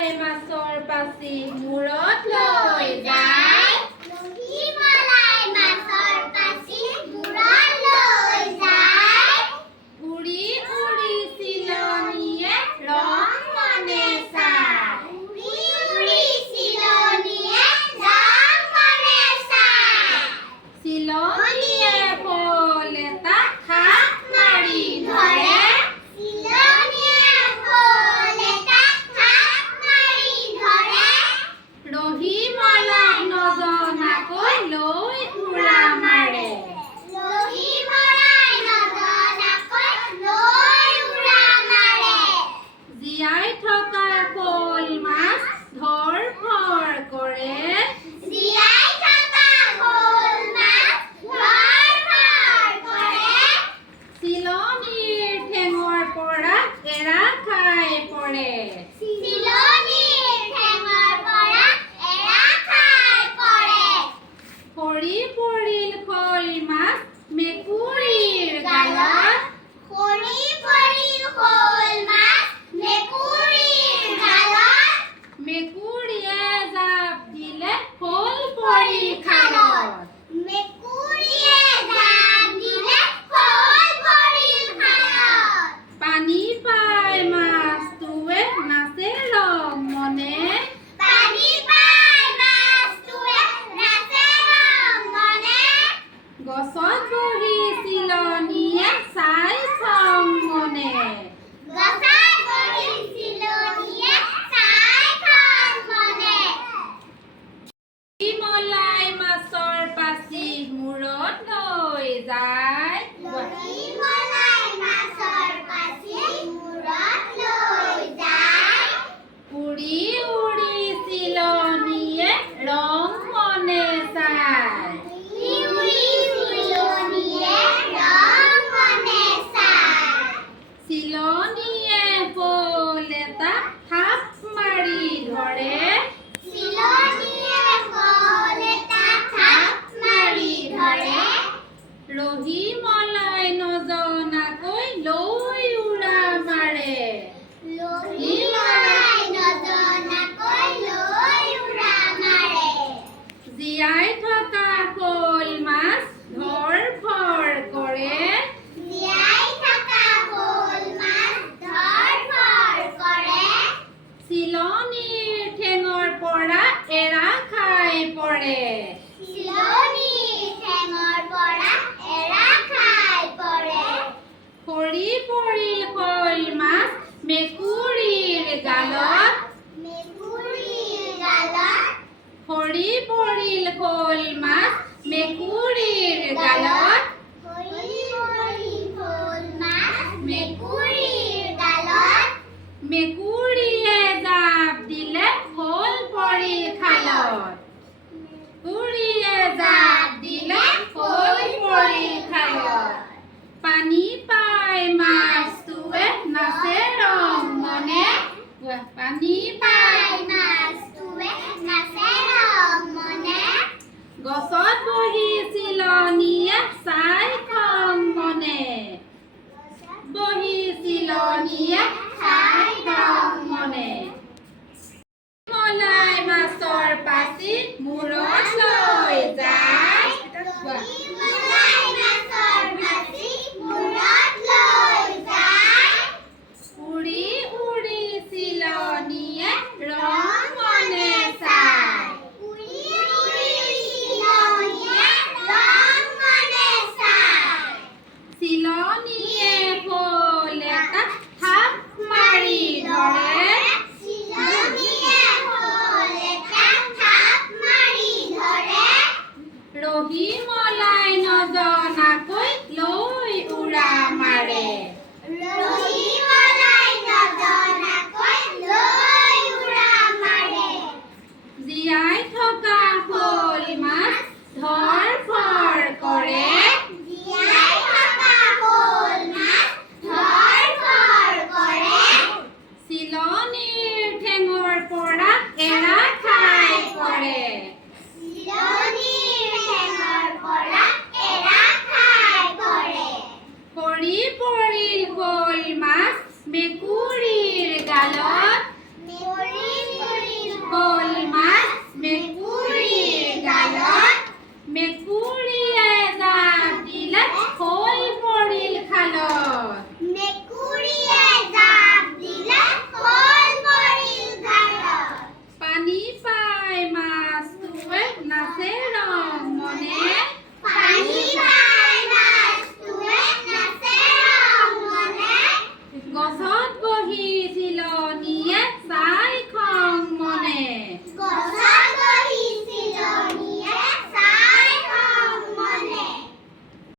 মাছৰ পাচি মূৰত লৈ যায়। মলাই মাছৰ পাচি মূৰত লৈ যায়। উৰি উৰি চিলনীয়ে ৰং মনে চায়। উৰি উৰি চিলনীয়ে ৰং মনে চায়। চিলনীয়ে ফুল এটা থাপ মাৰি ধৰে। ৰহি মলাই নজনাকৈ লৈ উৰা মাৰে। জীয়াই থকা শ'ল মাছ ধৰ-ফৰ কৰে। চিলনীৰ ঠেঙৰ পৰা এৰা খাই পৰে। সৰি পৰিল শ'ল মাছ মেকুৰীৰ গালত। মেকুৰীয়ে জাপ দিলে শ'ল পৰি খালত। পানী পাই মাছটোৱে নাচে ৰং মনে। গছত বহি চিলনীয়ে চাই খং মনে। মলাই মাছৰ পাচি মূৰত লৈ যায়। উৰি উৰি চিলনীয়ে ৰং মনে চায়। চিলনীয়ে ফুল এটা থাপ মাৰি ধৰে। ৰহি মলাই নজনাকৈ লৈ উৰা মাৰে। জীয়াই থকা শ'ল মাছ ধৰ-ফৰ কৰে। চিলনীৰ ঠেঙৰ পৰা এৰা খাই পৰে। সৰি পৰিল শ'ল মাছ মেকুৰীৰ গালত। সৰি পৰিল শ'ল মাছ মেকুৰীৰ গালত। মেকুৰীয়ে জাপ দিলে শ'ল পৰি খালত। পানী পাই মাছটোৱে নাচে ৰং মনে। গছত বহি চিলনীয়ে চাই খং মনে।